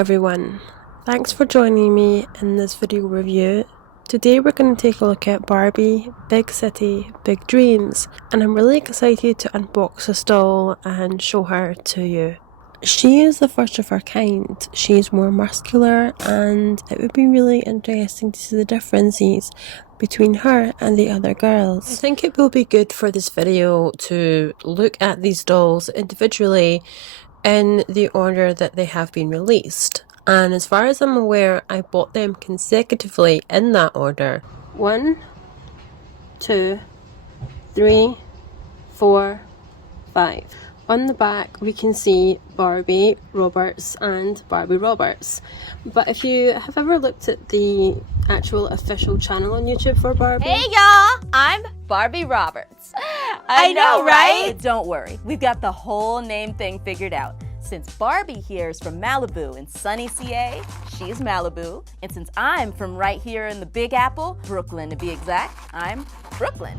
everyone, thanks for joining me in this video review. Today we're going to take a look at Barbie, Big City, Big Dreams, and I'm really excited to unbox this doll and show her to you. She is the first of her kind. She's more muscular, and it would be really interesting to see the differences between her and the other girls. I think it will be good for this video to look at these dolls individually in the order that they have been released. And as far as I'm aware, I bought them consecutively in that order. 1, 2, 3, 4, 5. On the back we can see Barbie Roberts and Barbie Roberts. But if you have ever looked at the actual official channel on YouTube for Barbie... Hey y'all! I'm Barbie Roberts. I know, right? Don't worry, we've got the whole name thing figured out. Since Barbie here is from Malibu in sunny CA, she's Malibu. And since I'm from right here in the Big Apple, Brooklyn to be exact, I'm Brooklyn.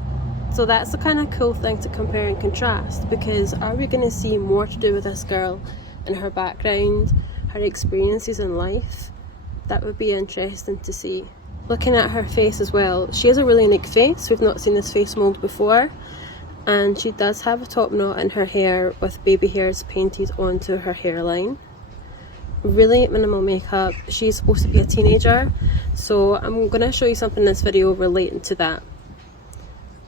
So that's the kind of cool thing to compare and contrast, because are we going to see more to do with this girl and her background, her experiences in life? That would be interesting to see. Looking at her face as well, she has a really unique face. We've not seen this face mold before. And she does have a top knot in her hair with baby hairs painted onto her hairline. Really minimal makeup. She's supposed to be a teenager, so I'm going to show you something in this video relating to that.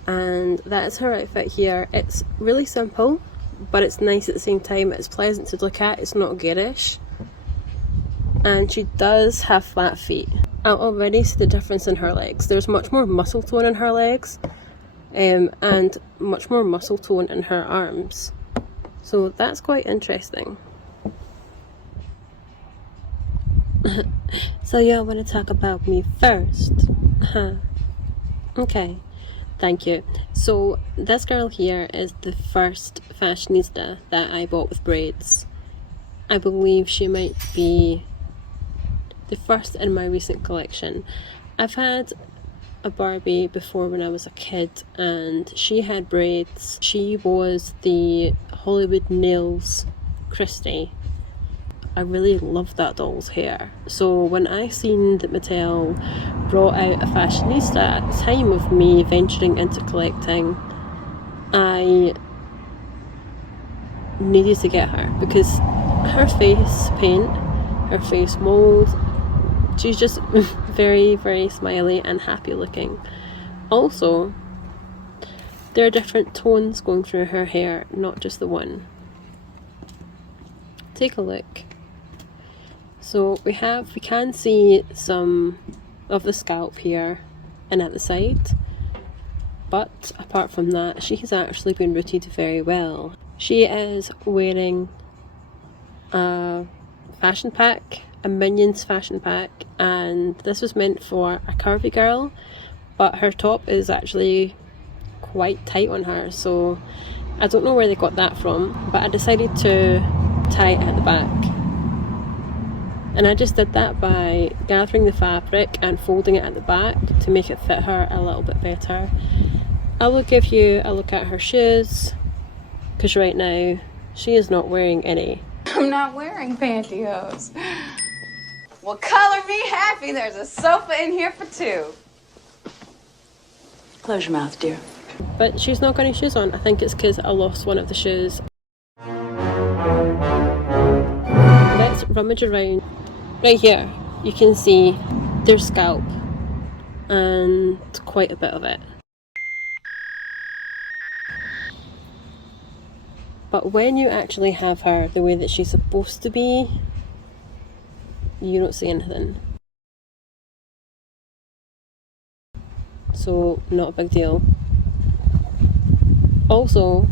And that is her outfit here. It's really simple, but it's nice at the same time. It's pleasant to look at. It's not garish. And she does have flat feet. I already see the difference in her legs. There's much more muscle tone in her legs. And much more muscle tone in her arms. So that's quite interesting. So y'all want to talk about me first? Huh. Okay. Thank you. So this girl here is the first Fashionista that I bought with braids. I believe she might be the first in my recent collection. I've had a Barbie before when I was a kid, and she had braids. She was the Hollywood Nails Christie. I really loved that doll's hair. So when I seen that Mattel brought out a Fashionista at the time of me venturing into collecting, I needed to get her because her face paint, her face mold, she's just very, very smiley and happy looking. Also, there are different tones going through her hair, not just the one. Take a look. So we can see some of the scalp here and at the side, but apart from that, she has actually been rooted very well. She is wearing a fashion pack, a Minions fashion pack, and this was meant for a curvy girl, but her top is actually quite tight on her, so I don't know where they got that from, but I decided to tie it at the back. And I just did that by gathering the fabric and folding it at the back to make it fit her a little bit better. I will give you a look at her shoes, because right now she is not wearing any. I'm not wearing pantyhose. Well, color me happy. There's a sofa in here for two. Close your mouth, dear. But she's not got any shoes on. I think it's because I lost one of the shoes. Let's rummage around. Right here, you can see their scalp and quite a bit of it. But when you actually have her the way that she's supposed to be, you don't see anything. So, not a big deal. Also,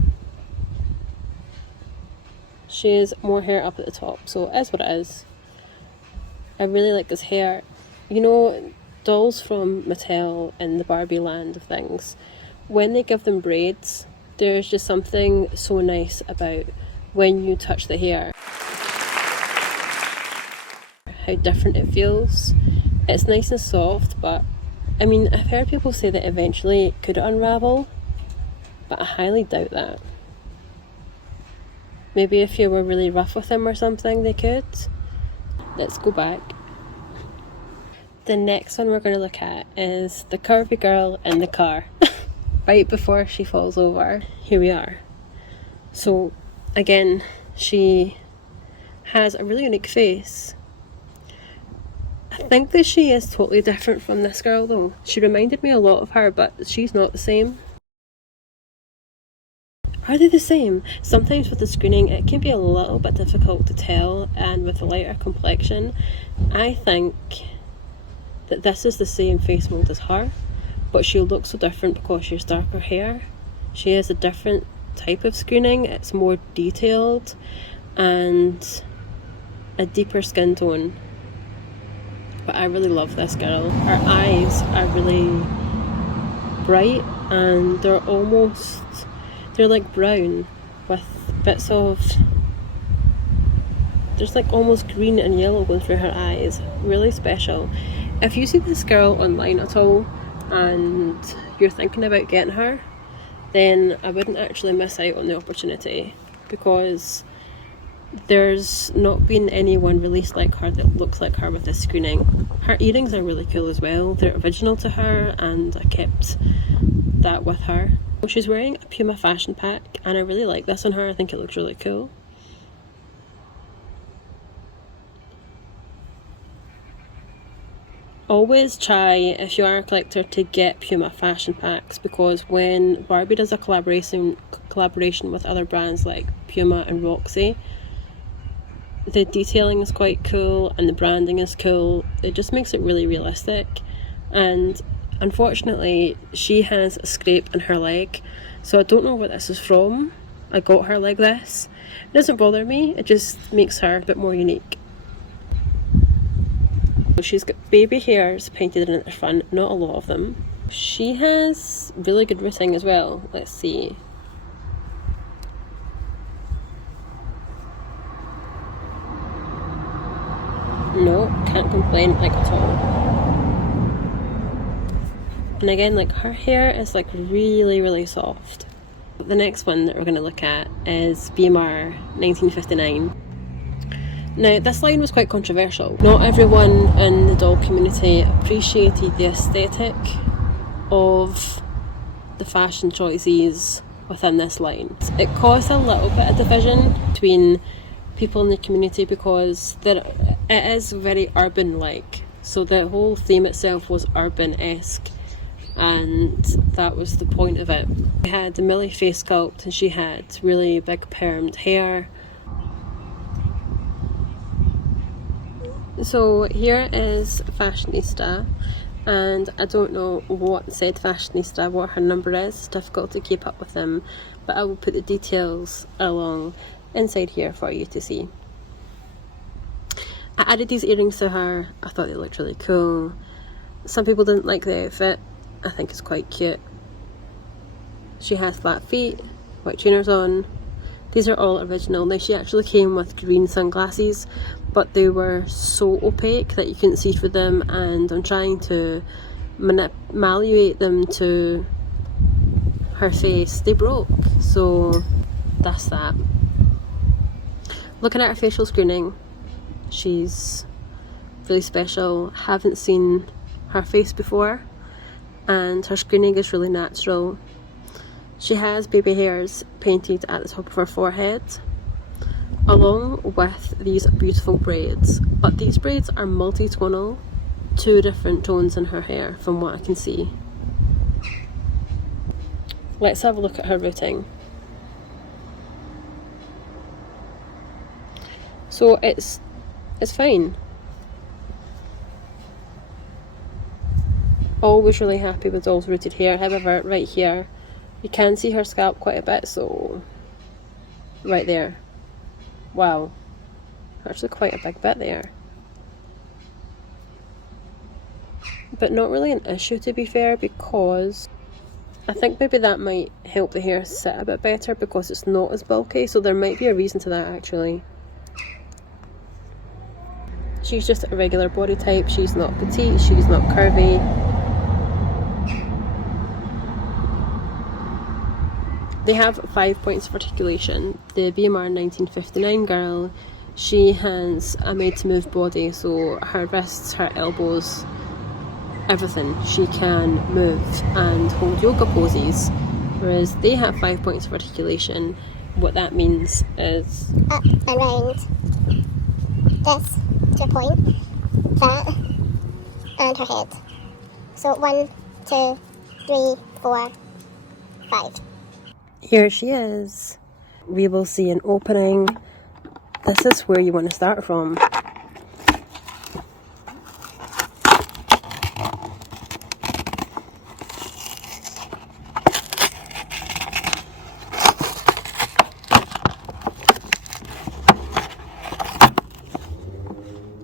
she has more hair up at the top, so it is what it is. I really like this hair. You know, dolls from Mattel and the Barbie land of things, when they give them braids, there's just something so nice about when you touch the hair. How different it feels. It's nice and soft, but I mean, I've heard people say that eventually it could unravel, but I highly doubt that. Maybe if you were really rough with them or something, they could. Let's go back. The next one we're going to look at is the curvy girl in the car. Right before she falls over. Here we are. So again, she has a really unique face. I think that she is totally different from this girl though. She reminded me a lot of her, but she's not the same. Are they the same? Sometimes with the screening it can be a little bit difficult to tell, and with a lighter complexion, I think that this is the same face mold as her, but she'll look so different because she has darker hair. She has a different type of screening. It's more detailed and a deeper skin tone. But I really love this girl. Her eyes are really bright and they're like brown with bits of, there's like almost green and yellow going through her eyes. Really special. If you see this girl online at all and you're thinking about getting her, then I wouldn't actually miss out on the opportunity, because there's not been anyone released like her that looks like her with this screening. Her earrings are really cool as well. They're original to her and I kept that with her. She's wearing a Puma fashion pack and I really like this on her. I think it looks really cool. Always try, if you are a collector, to get Puma fashion packs, because when Barbie does a collaboration with other brands like Puma and Roxy, the detailing is quite cool and the branding is cool. It just makes it really realistic. And unfortunately she has a scrape in her leg, so I don't know what this is from. I got her like this. It doesn't bother me, it just makes her a bit more unique. She's got baby hairs painted in at the front, not a lot of them. She has really good rooting as well. Let's see. No, can't complain like at all. And again, like her hair is like really soft. The next one that we're going to look at is BMR 1959. Now, this line was quite controversial. Not everyone in the doll community appreciated the aesthetic of the fashion choices within this line. It caused a little bit of division between people in the community because it is very urban-like. So the whole theme itself was urban-esque, and that was the point of it. We had the Millie face sculpt and she had really big permed hair. So here is Fashionista, and I don't know what said Fashionista, what her number is. It's difficult to keep up with them, but I will put the details along inside here for you to see. I added these earrings to her. I thought they looked really cool. Some people didn't like the outfit. I think it's quite cute. She has flat feet, white trainers on. These are all original. Now, she actually came with green sunglasses, but they were so opaque that you couldn't see through them, and I'm trying to malleate them to her face. They broke, so that's that. Looking at her facial screening, she's really special. Haven't seen her face before, and her screening is really natural. She has baby hairs painted at the top of her forehead, along with these beautiful braids. But these braids are multi-tonal, 2 different tones in her hair from what I can see. Let's have a look at her rooting. So it's fine. Always really happy with dolls' rooted hair. However, right here you can see her scalp quite a bit, so right there. Wow, actually quite a big bit there. But not really an issue, to be fair, because I think maybe that might help the hair sit a bit better because it's not as bulky, so there might be a reason to that actually. She's just a regular body type. She's not petite, she's not curvy. They have 5 points of articulation. The BMR 1959 girl She has a made-to-move body, so her wrists, her elbows, everything she can move and hold yoga poses, whereas they have 5 points of articulation. What that means is up and round this to a point, that, and her head. So 1, 2, 3, 4, 5. here she is. We will see an opening. This is where you want to start from.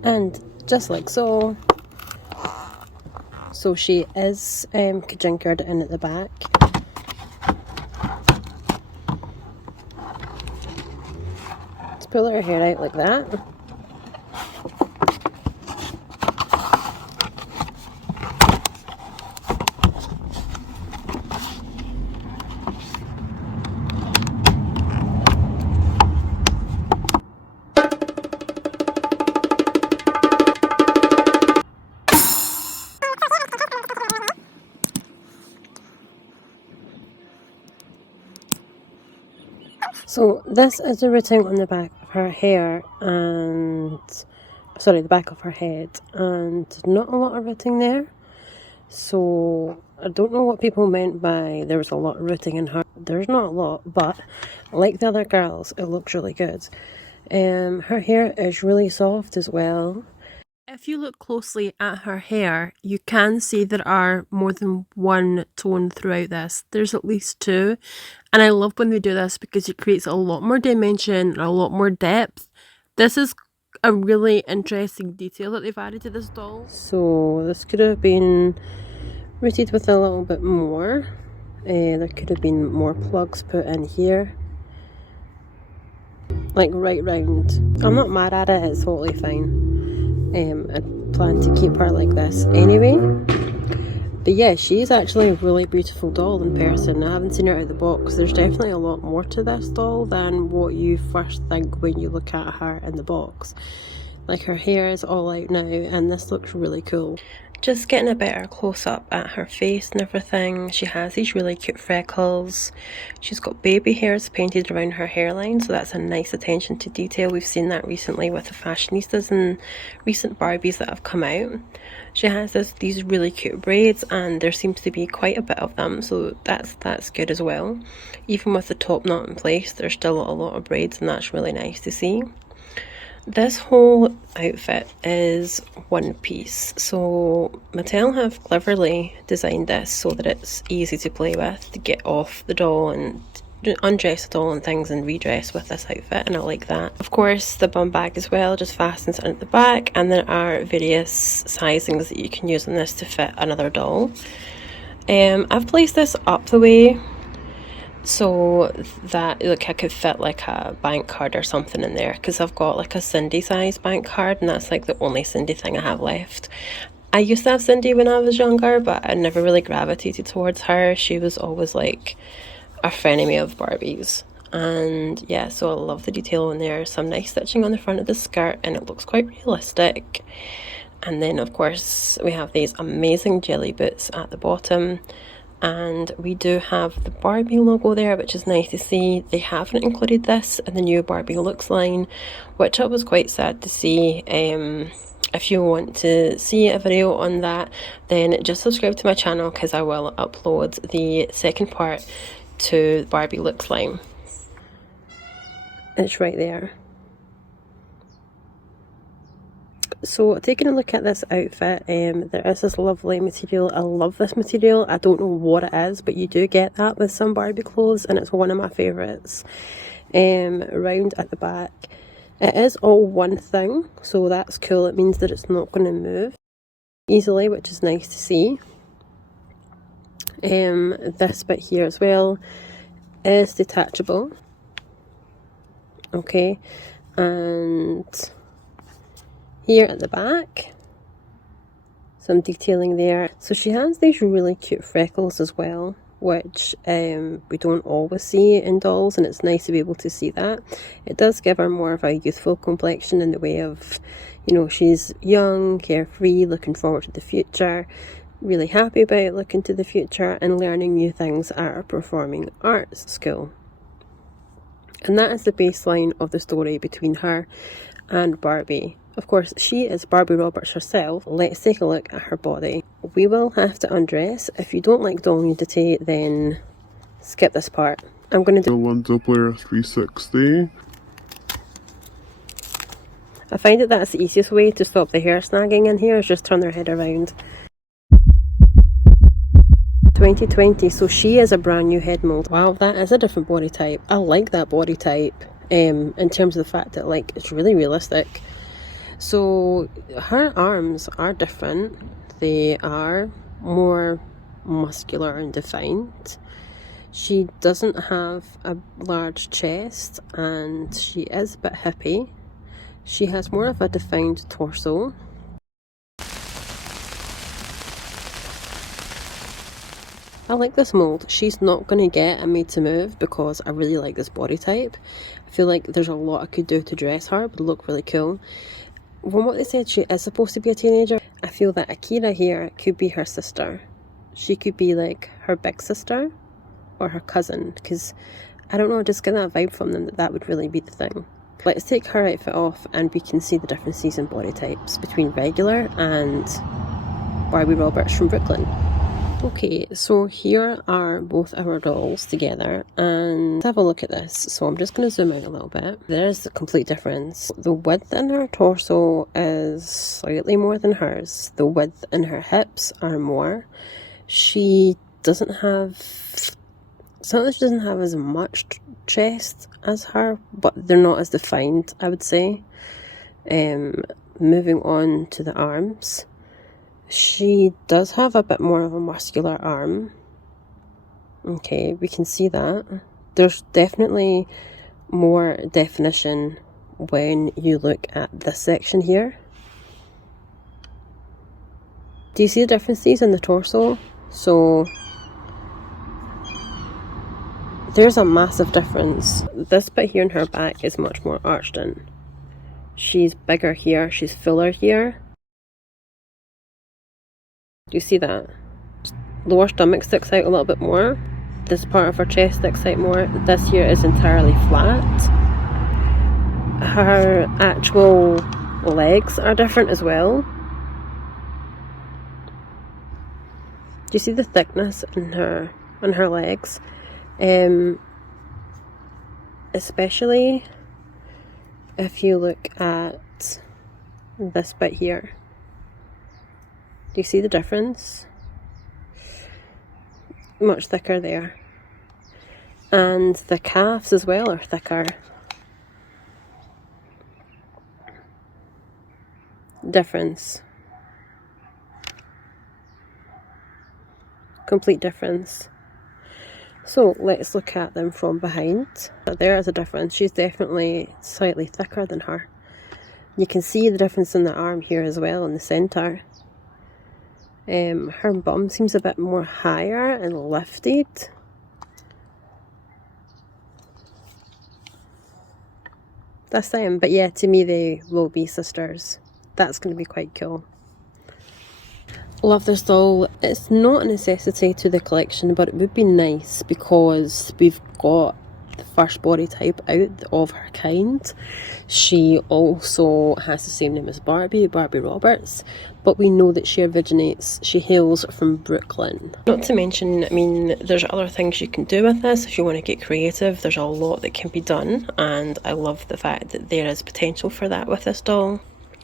And just like so. So she is kajinkered in at the back. Let's pull her hair out like that. So this is the routing on the back of her hair and, sorry, the back of her head, and not a lot of routing there. So I don't know what people meant by there was a lot of routing in her. There's not a lot, but like the other girls, it looks really good. Her hair is really soft as well. If you look closely at her hair, you can see there are more than one tone throughout this. There's at least 2. And I love when they do this because it creates a lot more dimension and a lot more depth. This is a really interesting detail that they've added to this doll. So this could have been rooted with a little bit more. There could have been more plugs put in here. Like right round. I'm not mad at it, it's totally fine. I plan to keep her like this anyway. But yeah, she's actually a really beautiful doll in person. I haven't seen her out of the box. There's definitely a lot more to this doll than what you first think when you look at her in the box. Like her hair is all out now and this looks really cool. Just getting a better close up at her face and everything. She has these really cute freckles. She's got baby hairs painted around her hairline, so that's a nice attention to detail. We've seen that recently with the Fashionistas and recent Barbies that have come out. She has these really cute braids and there seems to be quite a bit of them, so that's good as well. Even with the top not in place, there's still a lot of braids and that's really nice to see. This whole outfit is one piece, so Mattel have cleverly designed this so that it's easy to play with, to get off the doll and undress the doll and things and redress with this outfit, and I like that. Of course, the bum bag as well just fastens in at the back, and there are various sizings that you can use on this to fit another doll. I've placed this up the way so that like I could fit like a bank card or something in there, because I've got like a Cindy size bank card and that's like the only Cindy thing I have left. I used to have Cindy when I was younger, but I never really gravitated towards her. She was always like a frenemy of Barbies. And yeah, so I love the detail in there. Some nice stitching on the front of the skirt and it looks quite realistic. And then of course we have these amazing jelly boots at the bottom. And we do have the Barbie logo there, which is nice to see. They haven't included this in the new Barbie looks line, which I was quite sad to see. If you want to see a video on that, then just subscribe to my channel because I will upload the second part to Barbie looks line. It's right there. So taking a look at this outfit, there is this lovely material. I love this material. I don't know what it is, but you do get that with some Barbie clothes and it's one of my favourites. Round at the back. It is all one thing, so that's cool. It means that it's not going to move easily, which is nice to see. This bit here as well is detachable. Okay, and here at the back, some detailing there. So she has these really cute freckles as well. which we don't always see in dolls, and it's nice to be able to see that. It does give her more of a youthful complexion in the way of, you know, she's young, carefree, looking forward to the future, really happy about looking to the future and learning new things at her performing arts school. And that is the baseline of the story between her and Barbie. Of course, she is Barbie Roberts herself. Let's take a look at her body. We will have to undress. If you don't like doll nudity, then skip this part. I'm going to do one Doppler 360. I find that that's the easiest way to stop the hair snagging in here, is just turn their head around. 2020, so she is a brand new head mold. Wow, that is a different body type. I like that body type in terms of the fact that, like, it's really realistic. So her arms are different. They are more muscular and defined. She doesn't have a large chest and she is a bit hippie. She has more of a defined torso. I like this mold. She's not going to get a made to move because I really like this body type. I feel like there's a lot I could do to dress her, but look really cool. From what they said, she is supposed to be a teenager. I feel that Akira here could be her sister. She could be like her big sister or her cousin, because I don't know, I just get that vibe from them that that would really be the thing. Let's take her outfit off and we can see the differences in body types between regular and Barbie Roberts from Brooklyn. Okay, so here are both our dolls together, and let's have a look at this. So I'm just going to zoom out a little bit. There is a complete difference. The width in her torso is slightly more than hers. The width in her hips are more. She doesn't have... It's not that she doesn't have as much chest as her, but they're not as defined, I would say. Moving on to the arms. She does have a bit more of a muscular arm. Okay, we can see that. There's definitely more definition when you look at this section here. Do you see the differences in the torso? So there's a massive difference. This bit here in her back is much more arched in. She's bigger here, she's fuller here. Do you see that? Lower stomach sticks out a little bit more. This part of her chest sticks out more. This here is entirely flat. Her actual legs are different as well. Do you see the thickness in her legs? Especially if you look at this bit here. Do you see the difference? Much thicker there. And the calves as well are thicker. Difference. Complete difference. So let's look at them from behind. There is a difference. She's definitely slightly thicker than her. You can see the difference in the arm here as well in the centre. Her bum seems a bit more higher and lifted. That's them, but yeah, to me they will be sisters. That's going to be quite cool. Love this doll. It's not a necessity to the collection, but it would be nice because we've got the first body type out of her kind. She also has the same name as Barbie Roberts, but we know that she hails from Brooklyn. Not to mention, I mean, there's other things you can do with this if you want to get creative. There's a lot that can be done, and I love the fact that there is potential for that with this doll.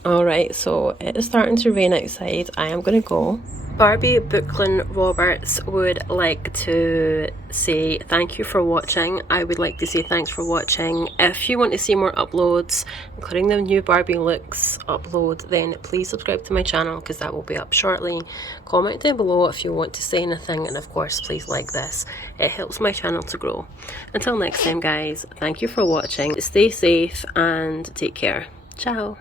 Alright, so it is starting to rain outside. I am going to go. Barbie Brooklyn Roberts would like to say thank you for watching. I would like to say thanks for watching. If you want to see more uploads, including the new Barbie looks upload, then please subscribe to my channel because that will be up shortly. Comment down below if you want to say anything, and of course please like this. It helps my channel to grow. Until next time guys, thank you for watching. Stay safe and take care. Ciao.